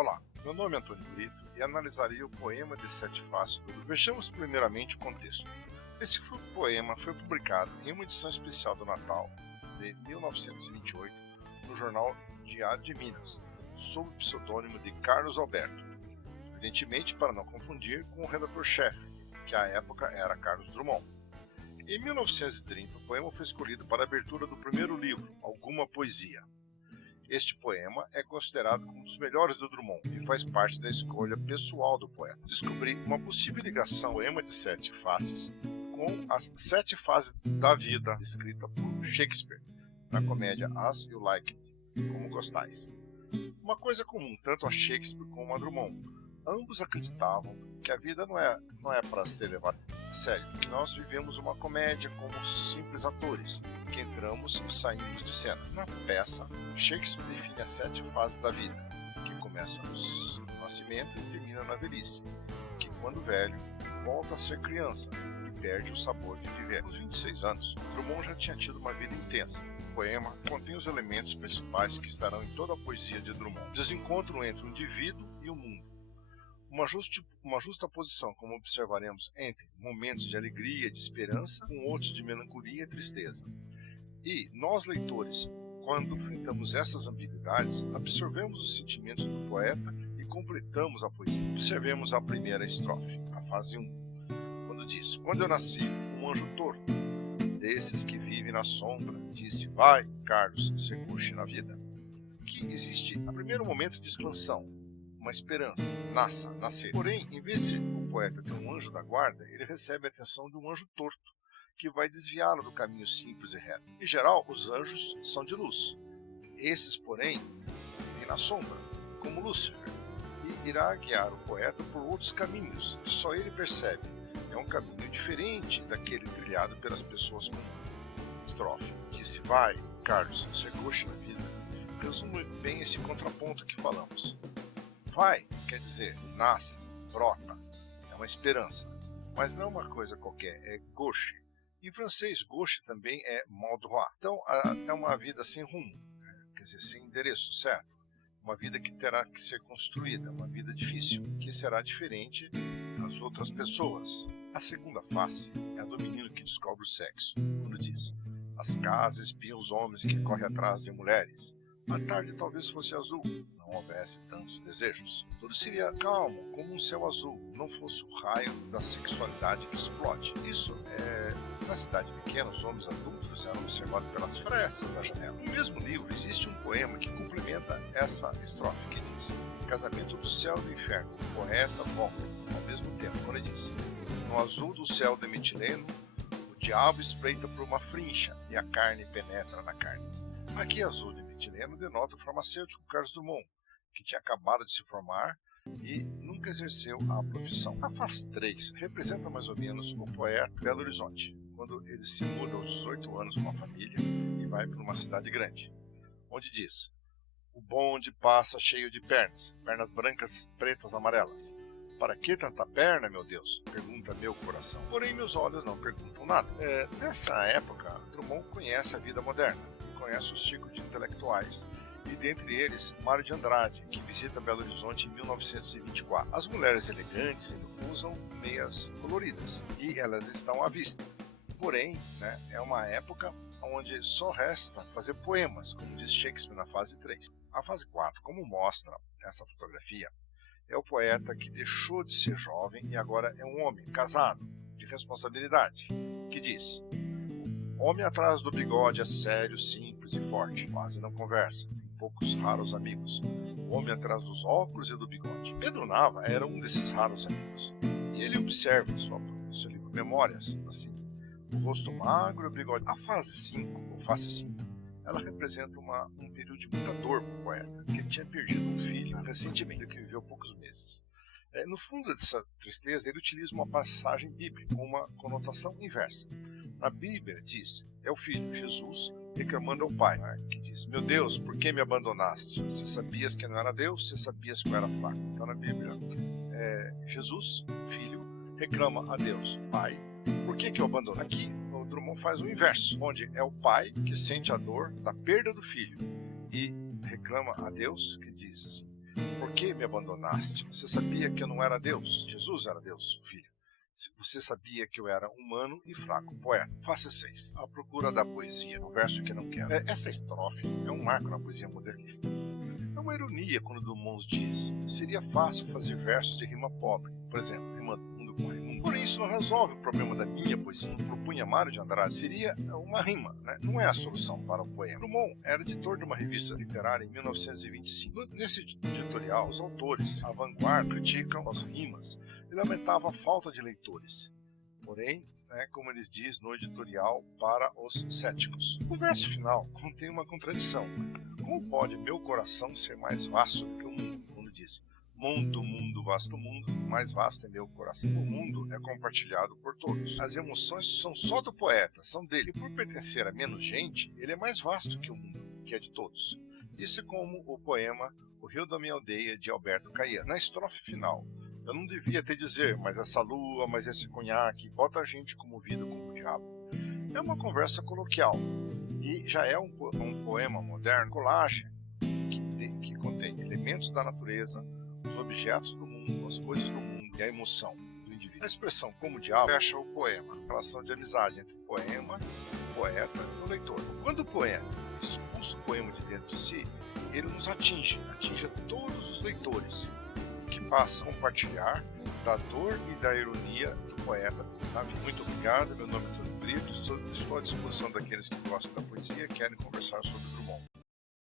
Olá, meu nome é Antônio Brito e analisarei o poema de Sete Faces do Drummond. Vejamos primeiramente o contexto. Esse poema foi publicado em uma edição especial do Natal de 1928 no jornal Diário de Minas, sob o pseudônimo de Carlos Alberto, evidentemente para não confundir com o redator-chefe, que à época era Carlos Drummond. Em 1930, o poema foi escolhido para a abertura do primeiro livro, Alguma Poesia. Este poema é considerado como um dos melhores do Drummond e faz parte da escolha pessoal do poeta. Descobri uma possível ligação do poema de Sete Faces com as Sete Fases da Vida, escrita por Shakespeare, na comédia As You Like It, como gostais. Uma coisa comum tanto a Shakespeare como a Drummond. Ambos acreditavam que a vida não é para ser levada a sério, que nós vivemos uma comédia como simples atores, que entramos e saímos de cena. Na peça, Shakespeare define as sete fases da vida, que começa no nascimento e termina na velhice, que quando velho, volta a ser criança e perde o sabor de viver. Aos 26 anos, Drummond já tinha tido uma vida intensa. O poema contém os elementos principais que estarão em toda a poesia de Drummond. Desencontro entre o indivíduo e o mundo. Uma justa posição, como observaremos, entre momentos de alegria e de esperança, com outros de melancolia e tristeza. E nós, leitores, quando enfrentamos essas ambiguidades, absorvemos os sentimentos do poeta e completamos a poesia. Observemos a primeira estrofe, a fase 1, quando diz: quando eu nasci, um anjo torto, desses que vivem na sombra, disse: vai, Carlos, se puxe na vida. Aqui existe o primeiro momento de expansão, uma esperança, nascer. Porém, em vez de o poeta ter um anjo da guarda, ele recebe a atenção de um anjo torto, que vai desviá-lo do caminho simples e reto. Em geral, os anjos são de luz. Esses, porém, vêm na sombra, como Lúcifer, e irá guiar o poeta por outros caminhos, que só ele percebe. É um caminho diferente daquele trilhado pelas pessoas comuns. Estrofe, que se vai, Carlos, ser coxa na vida, resume bem esse contraponto que falamos. Vai, quer dizer, nasce, brota, é uma esperança, mas não é uma coisa qualquer, é gauche. Em francês, gauche também é mal droit. Então, é uma vida sem rumo, quer dizer, sem endereço certo. Uma vida que terá que ser construída, uma vida difícil, que será diferente das outras pessoas. A segunda face é a do menino que descobre o sexo, quando diz: as casas espiam os homens que correm atrás de mulheres. A tarde talvez fosse azul, não houvesse tantos desejos. Tudo seria calmo, como um céu azul, não fosse o raio da sexualidade que explode. Isso na cidade pequena, os homens adultos eram observados pelas frestas da janela. No mesmo livro existe um poema que complementa essa estrofe, que diz: casamento do céu e do inferno, o poeta volta ao mesmo tempo, quando ele diz: no azul do céu de metileno, o diabo espreita por uma frincha e a carne penetra na carne. Aqui azul de metileno denota o farmacêutico Carlos Drummond, que tinha acabado de se formar e nunca exerceu a profissão. A fase 3 representa mais ou menos o poeta Belo Horizonte, quando ele se muda aos 18 anos com a família e vai para uma cidade grande, onde diz: o bonde passa cheio de pernas, pernas brancas, pretas, amarelas. Para que tanta perna, meu Deus? Pergunta meu coração. Porém, meus olhos não perguntam nada. Nessa época, Drummond conhece a vida moderna, conhece os círculos de intelectuais, e dentre eles, Mário de Andrade, que visita Belo Horizonte em 1924. As mulheres elegantes usam meias coloridas, e elas estão à vista. Porém, é uma época onde só resta fazer poemas, como diz Shakespeare na fase 3. A fase 4, como mostra essa fotografia, é o poeta que deixou de ser jovem e agora é um homem casado, de responsabilidade, que diz: homem atrás do bigode é sério, simples e forte, quase não conversa, tem poucos raros amigos. O homem atrás dos óculos e do bigode. Pedro Nava era um desses raros amigos. E ele observa em seu livro Memórias, assim, o rosto magro e o bigode. A fase 5, ou face 5, ela representa um período de muita dor para o poeta, que ele tinha perdido um filho recentemente, que viveu poucos meses. No fundo dessa tristeza, ele utiliza uma passagem bíblica com uma conotação inversa. Na Bíblia diz: é o filho, Jesus, reclamando ao pai, que diz: meu Deus, por que me abandonaste? Você sabias que eu não era Deus, você sabias que eu era fraco. Então na Bíblia, Jesus, filho, reclama a Deus: pai, por que eu abandono? Aqui o Drummond faz o inverso, onde é o pai que sente a dor da perda do filho e reclama a Deus, que diz assim: por que me abandonaste? Você sabia que eu não era Deus? Jesus era Deus, filho. Você sabia que eu era humano e fraco. Poeta, face 6. A procura da poesia, o verso que não quero. Essa estrofe é um marco na poesia modernista. É uma ironia quando Dumont diz: seria fácil fazer versos de rima pobre, por exemplo, rimando mundo com Raimundo. Porém, isso não resolve o problema da minha poesia. Propunha Mário de Andrade, seria uma rima, né? Não é a solução para o poema. Dumont era editor de uma revista literária em 1925. Nesse editorial, os autores, a vanguarda, criticam as rimas e lamentavam a falta de leitores. Porém, como eles dizem no editorial, para os céticos. O verso final contém uma contradição. Como pode meu coração ser mais vasto do que o mundo? Quando diz: mundo, mundo, vasto mundo, mais vasto é meu coração. O mundo é compartilhado por todos. As emoções são só do poeta, são dele. E por pertencer a menos gente, ele é mais vasto que o mundo, que é de todos. Isso é como o poema O Rio da Minha Aldeia, de Alberto Caetano. Na estrofe final: eu não devia te dizer, mas essa lua, mas esse conhaque, bota a gente comovido como o diabo. É uma conversa coloquial e já é um poema moderno, colagem, que contém elementos da natureza, os objetos do mundo, as coisas do mundo e a emoção do indivíduo. A expressão como o diabo fecha o poema, a relação de amizade entre o poema, o poeta e o leitor. Quando o poeta expulsa o poema de dentro de si, ele nos atinge a todos os leitores, que passa a compartilhar da dor e da ironia do poeta na vida. Muito obrigado, meu nome é Antônio Brito, estou à disposição daqueles que gostam da poesia e querem conversar sobre Drummond.